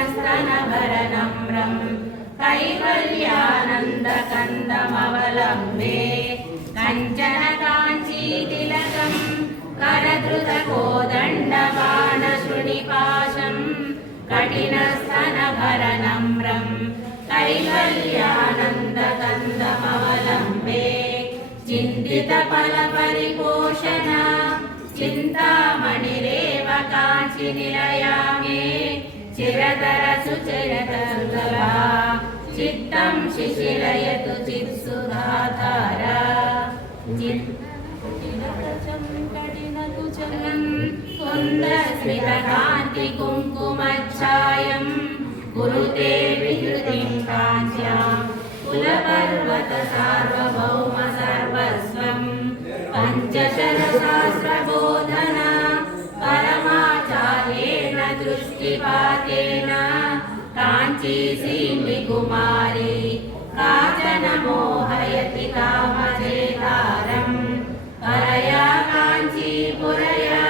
कटिनस्तनभरनम्रं कैवल्यानन्दकन्दमवलम्बे कञ्चनकाञ्चीतिलकं करधृतकोदण्डबाणशृणिपाशं कटिनस्तनभरनम्रं कैवल्यानन्दकन्दमवलम्बे चिन्तितफलपरिपोषणा चिन्तामणिरेव काञ्चिनिलया मे चिरतरसुचिरतर्गला चित्तं शिशिरयतु चित्सुधाधारा कठिनकुचलं कुन्दस्मितकान्तिकुङ्कुमच्छायं कुरुते विहृतिं काञ्च्यां कुलपर्वतसार्वभौम सर्वस्वं पञ्चशरसहस्रबोधना परमाचार्येण दृष्टिपातेन काञ्चीसीम्बिकुमारी काचन मोहयति कामजेतारम् परया काञ्चीपुरया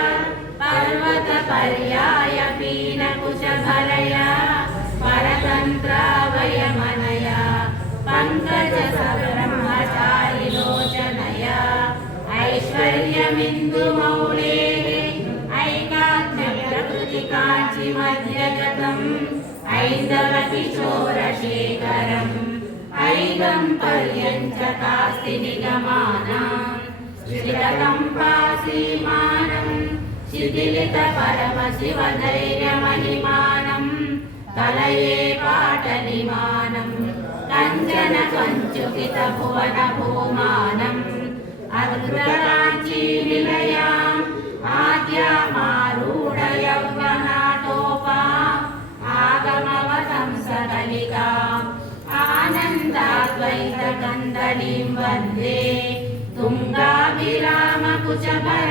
पर्वतपर्याय पीनकुशभरया परतन्त्रावयमनया पङ्कजसब्रह्मचारिलोचनया ऐश्वर्यमिन्दुमौलेः ऐकात्म्यप्रकृतिकाञ्चिमध्यगतम् ऐन्दवकिशोरशेखरम् ऐदं पर्यञ्चकास्ति निगमानाम् श्रितकम्पासीमानम् शिथिलितपरमशिवधैर्यमहिमानम् कलये पाटलिमानम् कञ्चन कञ्चुकितभुवनभूमानम् अद्भुतकाञ्चीनिलयाम् आद्यामारूढयौवनाटोपा आगमवतंसकलिकाम् आनन्दाद्वैतकन्दलीं वन्दे तुङ्गाभिरामकुचभर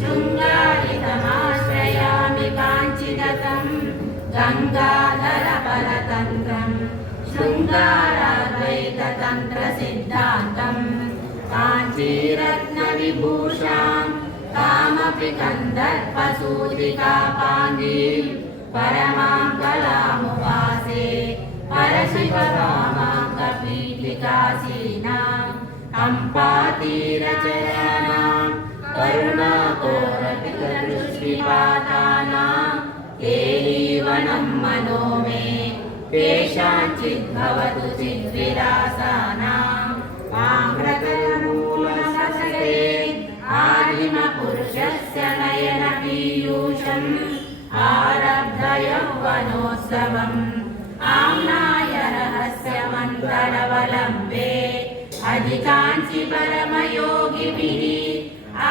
शृङ्गारितमाश्रयामि काञ्चिदतम् गङ्गाधरबलतन्त्रम् शृङ्गाराद्वैततन्त्रसिद्धान्तम् काञ्चीरत्नविभूषां कामपि कन्दर्पसूतिकापाङ्गीं परमां कलामुपासे परशिवकामाङ्गपीठिकासीनां कम्पातीरचराणां करुणाकोरपितदृष्टिपातानां केलीवनं मनो मे केषाञ्चिद्भवतु चिद्विलासानाम् आम्रतलमूलससे आदिमपुरुषस्य नयनपीयूषम् आरब्धयौवनोत्सवम् आम्नाय रहस्यमन्तरवलम्बे अधिकाञ्चि परमयोगिभिः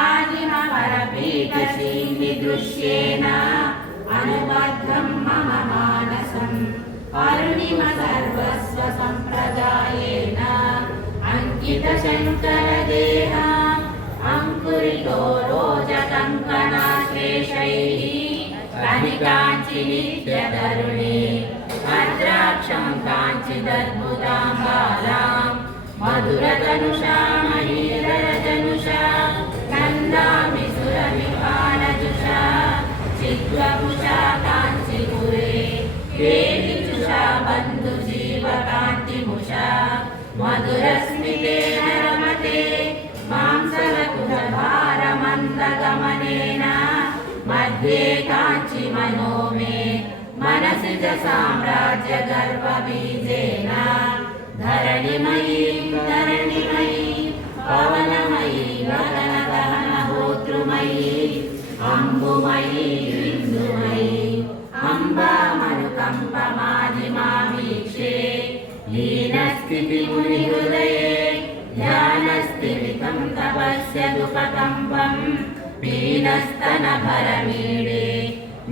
आदिमपरपीठसीन्निदृश्येन अनुबद्धं मम मानसम् अरुणिम सर्वस्वसम्प्रदायेन अंकितशङ्करदेहा अंकुरितो रोजकङ्कणाश्लेषैः कनिकाञ्चि नित्यतरुणे भद्राक्षं काञ्चिदद्भुतां बालां मधुरतनुषा महीधरतनुषा नन्दामि सुरविपालजुषा चिद्वपुषा काञ्चिपुरे देवीजुषा बन्धुजीवकान्तिमुषा मधुरस्मितेन रमते मांसलकुलभारमन्दगमनेन मध्ये काञ्चि मनो मे मनसि च साम्राज्यगर्वबीजेन धरणिमयीं पवनमयी गगनदहनहोतृमयी अम्बुमयी बिन्दुमयी अम्बामनुकम्पमादिमामीक्षे लीनस्थितिमुनिहृदये ध्यानस्थिमितं तपस्य दुपकम्पं पीनस्तनभरमीडे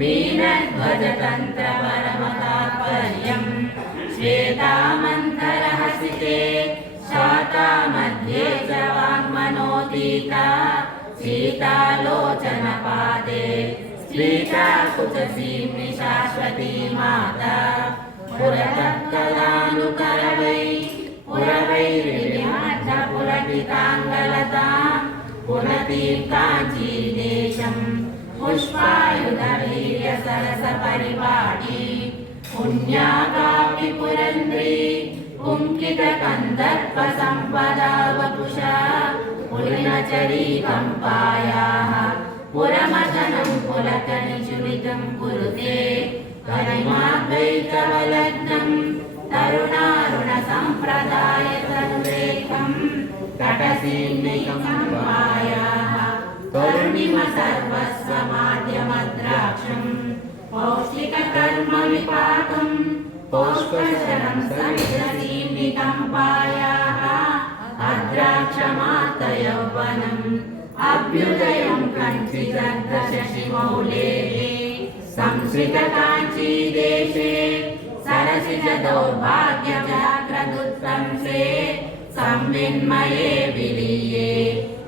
मीनध्वजतन्त्रपरमतात्पर्यं श्वेतामन्तरहसिते शातामध्ये च वाङ्मनोतीता सीतालोचनपादे स्त्रीकाकुचसीम्नि शाश्वती माता पुरतः कलानुकरवै पुरवैर्विमध्यपुलकिताङ्गलता पुनतीं काञ्चीदेशं पुष्पायुधवीर्यसरसपरिपाटी पुण्याकापि पुरन्द्री पुङ्कितकन्दर्पसम्पदा वपुषा पुलिनचरीकम्पायाः पुरमथनं पुलकनिचुलितं कुरुते करिमाद्वैतवलग्नं तरुणारुणसम्प्रदायतनुरेकं तटसीन्निकम्पायाः करुणिमसर्वस्वमाद्यमद्राक्षं पौष्टिककर्मविपाकं पौष्पशरं समिधसीन्निकम्पायाः अद्राक्षमातयौवनम् अभ्युदयं कञ्चिदर्दशशिमौलेः संश्रितकाञ्चीदेशे सरसिज दौर्भाग्यव्याघ्रदुत्तंसे संविन्मये विलीये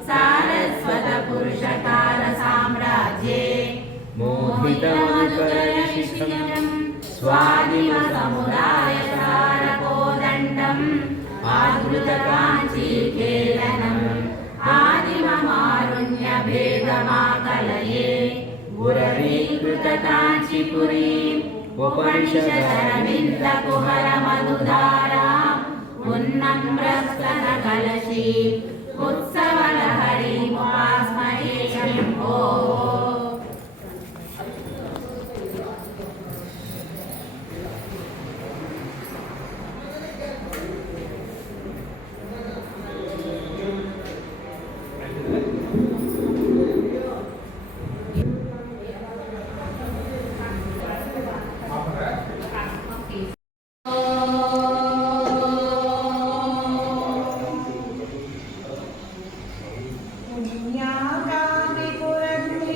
सारस्वतपुरुषकारसाम्राज्ये मोहितमधुरशिशिरं स्वादिमसमुदायसारकोदण्डम् आधृतकाञ्चीकेलनम् आदिममारुण्यभेदमाकलये गुरवीकृतकाञ्चीपुरीम् उपनिषदरविन्दकुहरमधुधाराम् उन्नम्रस्तनकलशी उत्सवलहरीमुपास्महे शम्भो पुण्याकापि पुरन्द्री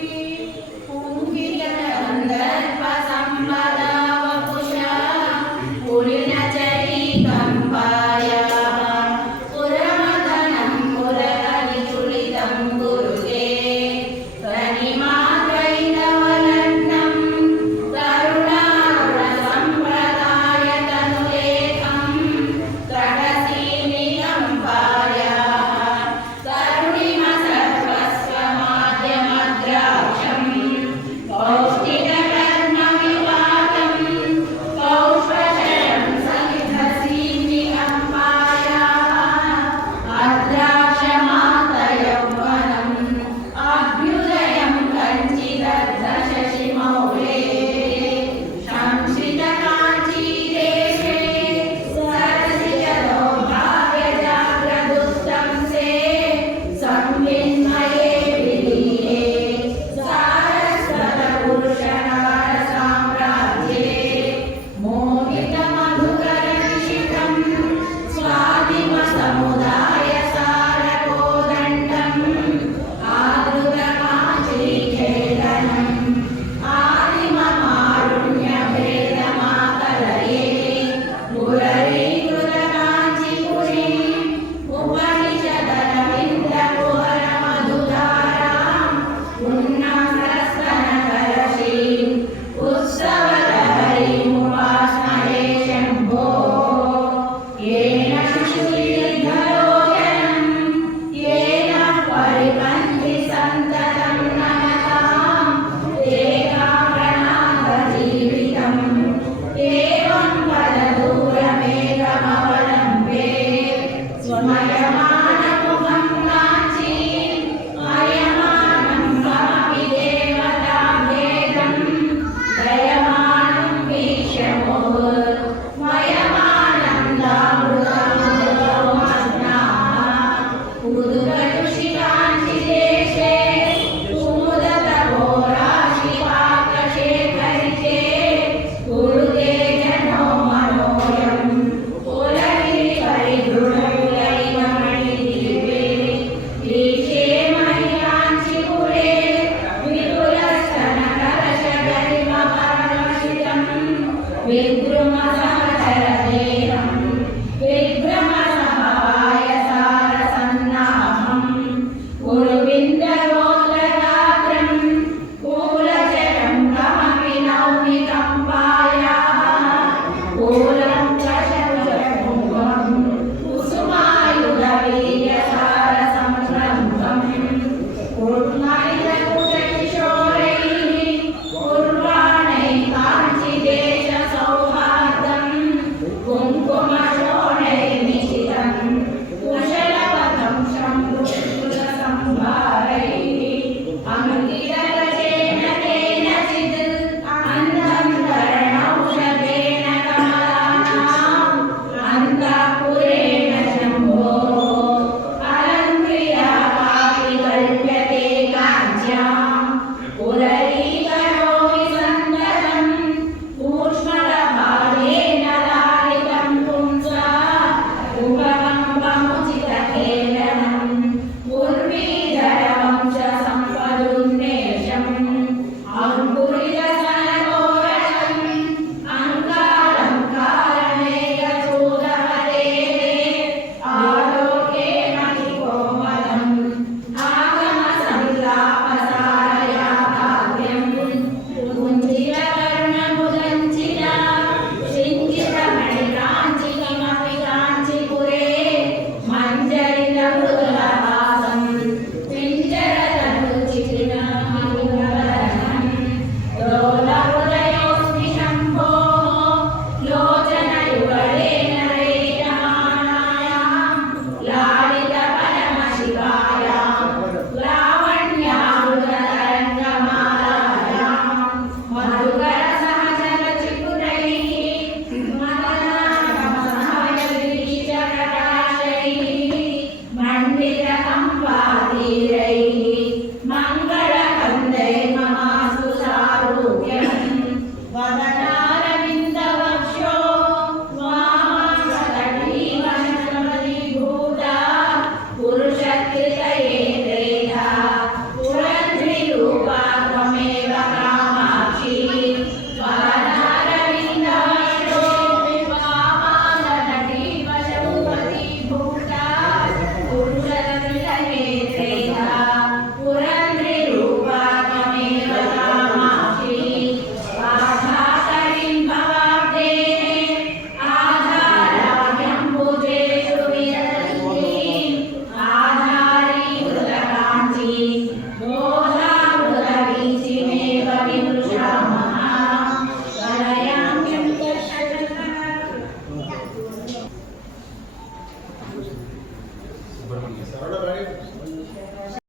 వర్ణ